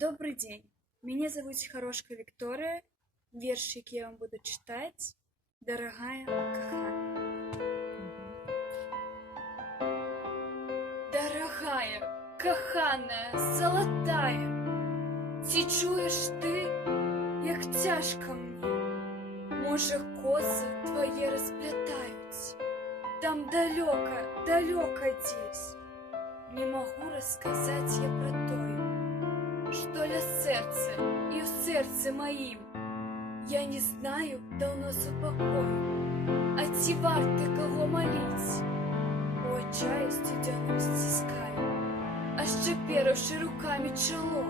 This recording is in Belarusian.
Добрый день. Меня зовут Хорошка Виктория. Вершик я вам буду читать. Дорогая коханая. Дорогая, коханая, золотая, ці чуєш ти, як тяжко мені? Може, коси твої розплетаються? Там далеко, далеко десь. Не могу рассказать я про тое, что для сердца и в сердце моим я не знаю давно супокою, а ті варти кого молить, у отчаю студеном стискаю, а ще перавши руками чело.